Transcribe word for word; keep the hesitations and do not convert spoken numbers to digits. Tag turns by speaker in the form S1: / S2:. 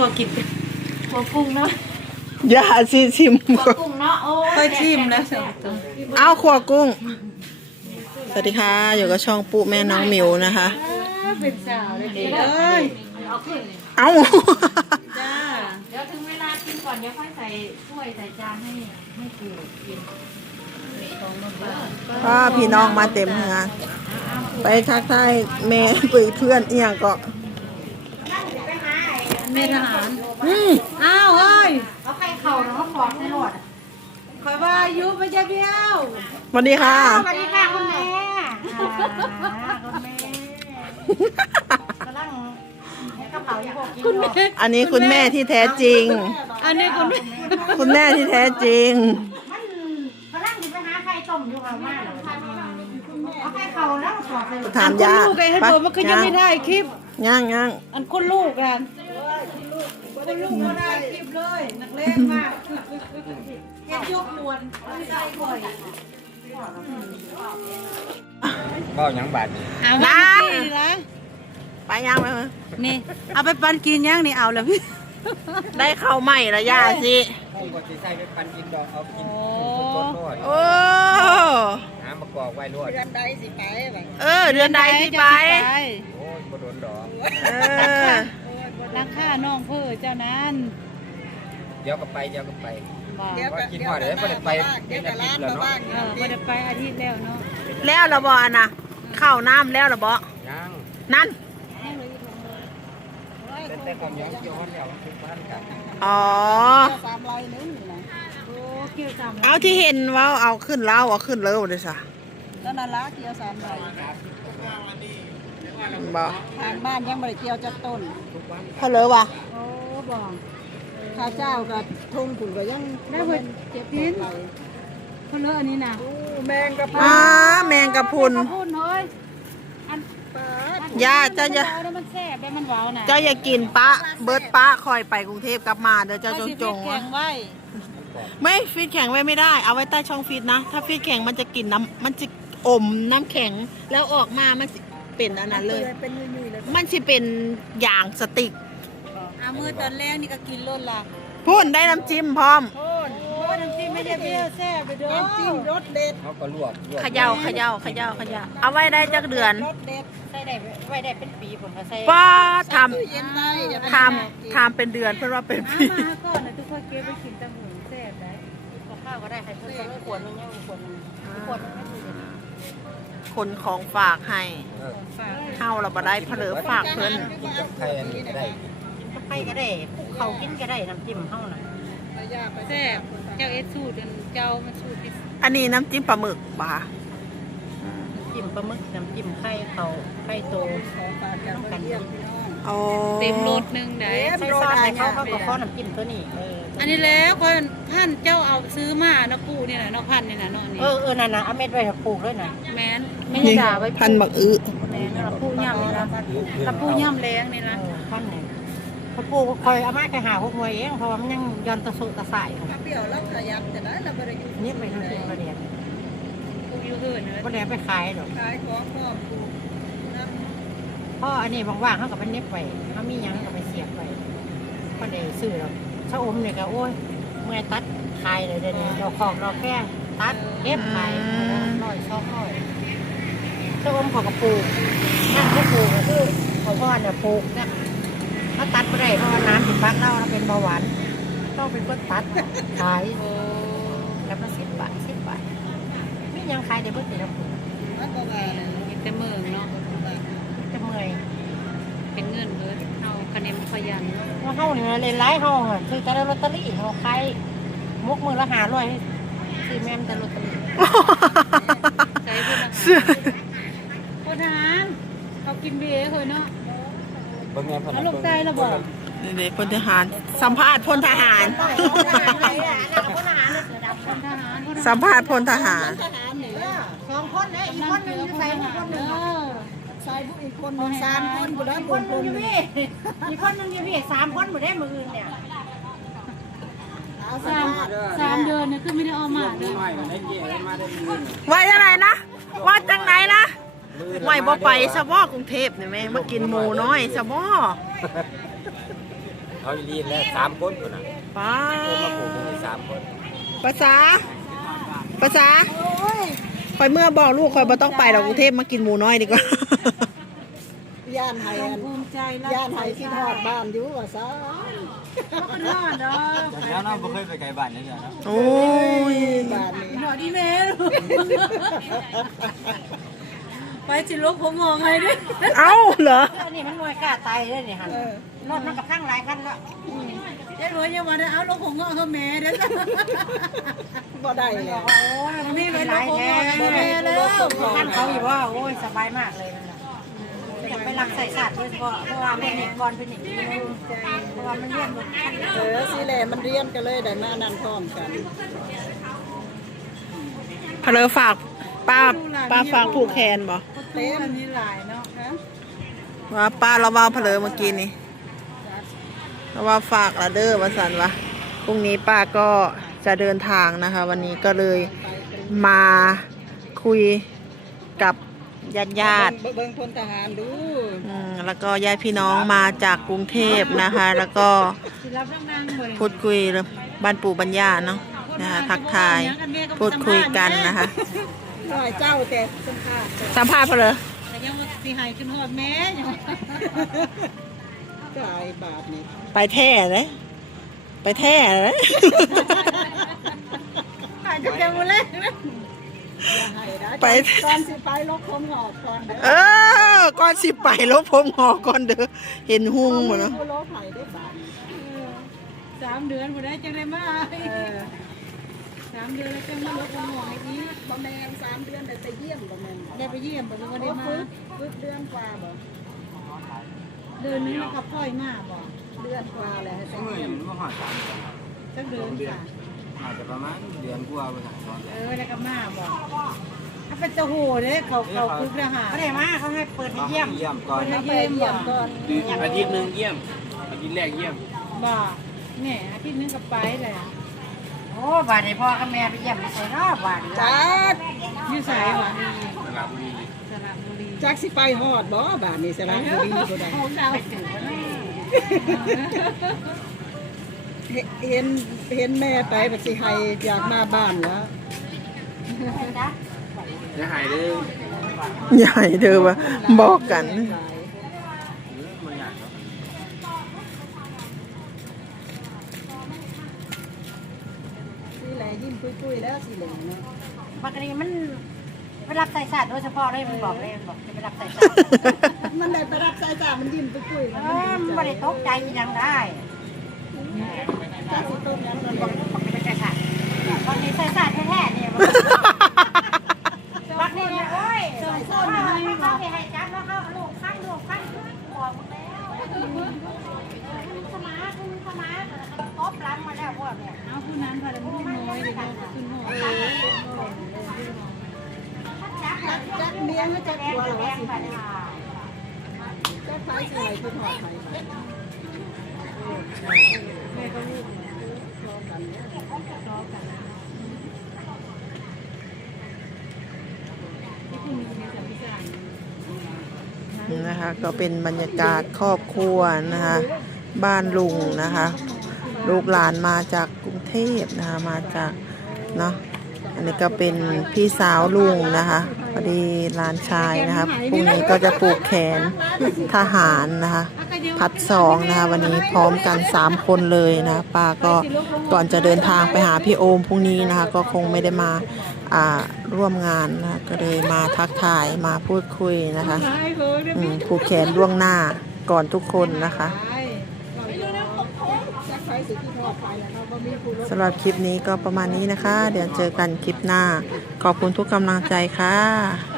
S1: อกินขัวกุ้งเนาะ
S2: อย่าสิชิม
S1: ขัวกุ้งเนาะโอ้
S3: ค่อยชิมนะ
S2: เอาขัวกุ้งสวัสดีค่ะอยู่กับช่องปุ๊แม่น้องมิวนะคะ
S1: เป็นสาวเลยเอ้ยเอาขึ้น
S2: เอา
S1: จ้าเดี๋ยวถึงเวลากินก่อนเดี๋ยวค่อยใส่ถ้วยใส่จานให้ให้กูกิน
S2: ป้าพี่น้องมาเต็มงานไปทักทายแม่ปุยเพื่อนเอียงก็
S1: เมทหาร
S2: อืม
S1: อ้าวเฮ้ยเอาไข่เข่าแล้วก็ปอกในรถคอยว่ายุบไปจะเบี้ยว
S2: สวัสดีค่ะ
S1: สวัสดีค่ะคุณแม่คุณแม่กำลังกระเป๋าอยู่คุณแม่
S2: อันนี้คุณแม่ที่แท้จริง
S1: อันนี้คุณ
S2: คุณแม่ที่แท้จริง
S1: มันกำลังจะไปหาไข่ต้มอยู่ค่ะแม่เอาไข่เข่าแล้วปอกเลย
S2: ถามยา
S1: ลูกไอ้ให้ผมมันก็ยังไม่ได้คลิป
S2: ย่างย่าง
S1: อันคุณลูกกันคุณลูกก็ได้คลิปเลยนักเล่นมากเฮ็ดยกมวนใส่บ่อย
S4: ก็ยังบาด
S1: เอาน้ำละ
S2: ไปย่างไปมั้ย
S1: นี่เอาไปปันกินย่างนี่เอาแล้วพี่
S2: ได้ข้าวใหม่ละย่าสิ
S4: ก็สิใส่ไปปันกินดอกเอากิน
S2: โอ้
S4: หามากอกไว้รวด
S3: เดือนใดสิไป
S2: เออเดือนใดสิไป
S4: โอ้ยบ่โดนดอก
S2: เออ
S1: ราคาน้องเพื่อเจ้านั้น
S4: เดี๋ยวก็ไปเดี๋ยวก็ไป
S3: เดี๋ยว
S4: กินหอดเดี๋ยวบ่ได้ไปเป็นอาทิตย์แล้วเนาะ
S1: เออบ่ได้ไปอาทิตย์แล้วเนาะ
S2: แล้วละบ่น่ะข้าวน้ำแล้วละบ่
S4: ยัง
S2: นั่น
S4: แต่ก่อนยังเกี่ยวฮอดแล้วคือบ้านกัน
S2: อ๋อ
S3: สามร้อยนึงนะ
S1: โอ้เกี่ยวสาม
S2: เอาที่เห็นว่าเอาขึ้นแล้วเอาขึ้นเลยเด้อซะ
S3: แล้วนั่นละเกี่ยวสามร้อย
S2: บ่
S3: ทางบ้านยังบ่ได้เกี่ยวจักต้น
S2: พอเลยว่ะ
S1: โอ้บ่
S3: ข้าเจ้ากับทุ่งขุ่นก็ยัง
S1: ได้เพิ่นเจ็บกินเพิ่นเลอะอันนี้น่ะ
S3: แมงกะพรุน
S2: อ่าแมงกะพรุน
S1: พูนเฮ้ยอัน
S2: ย่าเจ้าอย่า
S1: มันแซ่บมันหวานน่ะ
S2: เจ้าอย่ากินปะเบิดปะคอยไปกรุงเทพกลับมาเดี๋ยวเจ้าจงจงว่าไม่ฟีดแข็งไว้ไม่ได้เอาไว้ใต้ช่องฟีดนะถ้าฟีดแข็งมันจะกินน้ำมันจะอมน้ำแข็งแล้วออกมามันเป็นอันนั้นเลยมันจะเป็นอย่างสติก
S1: อามือตอนแรกนี่ก็กินล้นละ
S2: พูนได้น้ำจิ้มพร้อม
S1: พูนโอ้น้ำจิ้มไม่ได้เปรี้ยวแซ่บไปด้วย
S3: น้ำจิ้มรสเด็ด
S4: เขาก็ลวก
S2: ขย่าขย่าขย่าขย่าเอาไว้ได้จักเดือน
S1: ใส่ได้ไว้ได้เป็นปีผมก็ใส่
S2: ป้าทำทำทำเป็นเดือนเพื่อว่าเป็นปี
S1: มาก่อนนะทุกคนเก็บไปกินตะหมูแซ่บได้ข้าวก็ได้ใครเพิ่มขวดนึงยังขวดนึงขวดนึง
S2: คนของฝากให้เข้าเราบ่ได้เพลือฝากเพิ่น
S4: กินกับไข่อันนี้ก็ได้
S1: กินกับไข่ก็ได้เขากินก็ได้น้ำจิ้มเข้าน่ะแซ่บเจ้าเอสสูตรเจ้ามันสูตร
S2: อันนี้น้ำจิ้มปลาหมึกป่ะ
S1: จิ้มปลาหมึกน้ำจิ้มไข่เขาไข่โตต้องกันเต็มรสหนึ่งได้ใส่ซอสให้เขาเขาก็ขอน้ำจิ้มตัวนี้อันนี้แล้วคนท่านเจ้าเอาซื้อมาเนาะปูนี่นะเนาะพันนี่นะเนาะนี่เออเออนั่นนะเอาเม็ดไว้ปลูกด้วยนะแมนไม่ได้ด่าไว้
S2: พันบักอื้อ
S1: แมนเราปูย่ำนี่นะถ้าปูย่ำแรงนี่นะพันไหนพอปูคอยเอามาแค่หาพวกมวยเองเพราะว่ามันยังยันตะสุตะใส่
S3: เปรี้ยวแล้วขยันแต่ได้เราไม่ได้
S1: นี่ไปทำกินประเดี๋ยวปูยูเฮิร์นประเดี๋ยวไปขายหรอ
S3: ขายของพ่อปู
S1: พ่ออันนี้ว่างๆเขากับไปเน็บไปเขามียังกับไปเสียบไปประเดี๋ยวซื้อเราชะอมเนี่ยก็โอ้ยเมื่อตัดขายเลยเดี๋ยวนี้ดอกของดอกแก้ตัดเก็บขายร้อยสองร้อยชะอมของกระปูนั่นกระปูก็คือเขาพ่อเนี่ยปลูกเนี่ยถ้าตัดไม่ได้เพราะว่าน้ำติดปากเราเราเป็นเบาหวานต้องเป็นคนตัดขายแล้วก็สิบบาทสิบบาทไม่ยังขายเดี๋ยวเพิ่งติดแล้วแต่เมืองเนาะแต่เมืองเป็นเงินเลยเอาคะแนนพยันว่าเฮาเนี่ยเล่นไล่เฮาอ่ะคือจะได้ลอตเตอรี่เฮาขายมุกมือละหาร้อยซื้อแม่มแต่ลอตเตอรี่ใส่พนักงานเขากินเบียร์เคยเนาะแล้วลงใจเราบอก
S2: นี่ๆพลทหารสัมภาษณ์พลทหารสัมภาษณ์พลทหาร
S1: สองคนเนี่ยอีกคนนึงใส่คนนึง
S3: ใส่ผู้อีกคนสามคนบุได้บุญบุญ
S1: อีกคนนึงพี่สามคนบุได้มืออื่นเนี่ยสามสามเดือนเนี่ยคือไม่ได้ออกมาเลย
S2: ว่าจังไหนนะว่าจังไหนนะไหวบ่ไปสะบ่กรุงเทพเนี่ยแม่มากินหมูน้อยสะบ่
S4: เอาดีๆแล้วสามคนคนน่ะ
S2: ป้า
S4: เพิ่นมาปลูกตรงนี้สามคน
S2: ภาษาภาษาคอยเมื่อบอกลูกคอยบ่ต้องไปหรอกกรุงเทพมากินหมูน้อยดีกว่า
S3: ย่านไทยอัน
S1: ภูมิใจนะ
S3: ย่านไทยคิดฮอดบ้านอยู่ว่าซะ
S1: ก็เป็นว่าเนาะ
S4: แล้วน้องบ่เคยไปไกลบ้านเลยเนาะ
S2: โอ้ย
S3: บ้านนี้
S1: หนอดีแม่ไปจิลกผมมองไงดิ
S2: เอ้าเหรอ
S1: อันนี้มันมวยกล้าตายเลยนี่ฮะ
S3: เออ
S1: รถมันกับข้างหลายคันแล้ว
S3: เจ๊รวยยังว่าได้เอาลงของเงาะเขาแม่เด้อบ่ได้แล้ว
S1: โอ้ยมันนี่เป็นหลายแท้
S3: แม่แล้ว
S1: ท่านเขาอยู่ว่าโอ้ยสบายมากเลยนั่นแหละอยากไปรักใส่ศาสตร์ด้วยเพราะเพราะว่าแม่เห็นบอลเป็นอย่างนี้เพราะว่ามันเลี้ยงหมด
S3: เออสิแหละมันเรียนกันเลยได้มานั่นพร้อมกัน
S2: เพลอฝากป้าป้าฝากผูกแขนบ่
S3: เต็ม
S1: มีหลายเนาะ
S2: ว่าป้าเราว่าเพลอเมื่อกี้นี่เราว่าฝากละเด้อว่าสันวะพรุ่งนี้ป้าก็จะเดินทางนะคะ วันนี้ก็เลยมาคุยกับญาติญาติ
S3: เบิ่งพลทหารดู
S2: อืมแล้วก็ญาติพี่น้องมาจากกรุงเทพนะคะ แล้วก็
S1: สิรับดังๆเลย
S2: พูดคุยบ้านปู่บรรยาเนาะนะคะทักทายพูดคุยกันนะคะ
S3: หน่อยเจ้าแต่สัมภาษณ์
S2: สัมภาษณ์เพลอ
S1: แต่ยังว่าสิหายขึ้นฮอดแม่ยัง
S3: กายบาทนี่
S2: ไปแท้เลยไปแท้เลย
S1: หายจากแกหมดเลย
S3: อย่าให้ได้
S2: ไป
S3: ตอนสิไปลกผมหอกก่อนเด้อ
S2: เออก่อนสิไปลบผมหอก่อนเด้อเห็นหุ่งหมดเนาะ
S3: ผู้ลกไผได้บาท
S1: สามเดือนหมดได้จังได้มา
S3: เออ
S1: สามเดือนแล้วจังมาลดความหวังอีก
S3: บ่แม่นสามเดือนได้ไปเยี่ยมบ่แม่น
S1: ได้ไปเยี่ยมบ่ได้
S3: บ่
S1: มา
S3: ฝึกฝึกเดือนกว่าบ่
S1: เดือนนึงแล้วก็พ่อยมาบ่
S3: เดือนกว่าแล้วให้ไป
S4: เมื่อ
S3: เยี่ยม
S4: มันก็หอดสาม
S1: สักเดือนค่ะ
S4: อาจจะประมาณเดือนกว่าไปทาง
S1: เออแล้วก็มาบ่ถ้าเป็นเจ้าโหเด้เขาเขาคุกทหารไม่ได้มาเขาให้เปิดให้เยี่ยม
S4: เยี่ยมก่อน
S3: ไปเยี่ยมก่อน
S4: อาทิตย์นึงเยี่ยมอาทิตย์แรกเยี่ยม
S1: บ่เนี่ยอาทิตย์นึงก็ไปเลยโอ้บาดนี้พ่อกับแม่ไปเยี่ยมใส่เนาะบาด
S3: จัก
S1: อยู่ไสวะ
S4: สระบุรี
S1: สระบุรี
S3: จักสิไปฮอดบ่บาทนี่สระบุรีบ่ได้
S1: โอ้ดาวถึงแล้ว
S3: เห็นเห็นแม่ไปบัดสิให้อยากมาบ้านแล้ว
S4: จะหายเลย
S2: ใหญ่เด้อว่าบอกกัน
S4: มันอยาก
S3: สิแลยิ้มปุ้ยๆแล้วสิแลเนาะ
S1: ปกติมันไปรับใส่ศาสตร์โดยเฉพาะเลยมันบอกเลยมันบอกจะไปรับใส่ศาสตร์
S3: มันได้ไปรับสายตามันยิ้มปุ้ยๆ
S1: เอ
S3: แล้ว
S1: อมันไม่ได้ตกใจยังได้
S3: จักสิต้มยังมัน
S1: บอกบอกไปใส่ศาสตร์บางทีใส่ศาสตร์แท้ๆเนี่ยบางทีเนี่ยโอ้ยใส่ส้นให้เขาให้จับแล้วเขาลูกข้างลูกข้างบอกหมดแล้วสมาคุณสมาตบหลังมาแล้วพวกเนี่ยเอาผู้นั้นพาเลยไม่น้อยเลยคุณหอ
S3: จักเมียงหรือจักตัวหรอ
S1: แด
S3: วะ
S1: ง
S3: สิ
S1: ไปเลยค่ะ
S3: จักไผสิให้คือฮอดไผแม่ก็ลูกรอกันรอกัน
S2: นะคะก็เป็นบรรยากาศครอบครัวนะคะบ้านลุงนะคะลูกหลานมาจากกรุงเทพนะคะมาจากเนาะอันนี้ก็เป็นพี่สาวลุงนะคะพอดีหลานชายนะคะพรุ่งนี้ก็จะปลูกแขนทหารนะคะพัดสองนะคะวันนี้พร้อมกันสามคนเลยนะป้าก็ก่อนจะเดินทางไปหาพี่โอมพรุ่งนี้นะคะก็คงไม่ได้มาอ่าร่วมงานนะก็เลยมาทักทายมาพูดคุยนะคะอืมผูกแขนล่วงหน้าก่อนทุกคนนะคะสำหรับคลิปนี้ก็ประมาณนี้นะคะ เดี๋ยวเจอกันคลิปหน้าขอบคุณทุกกำลังใจค่ะ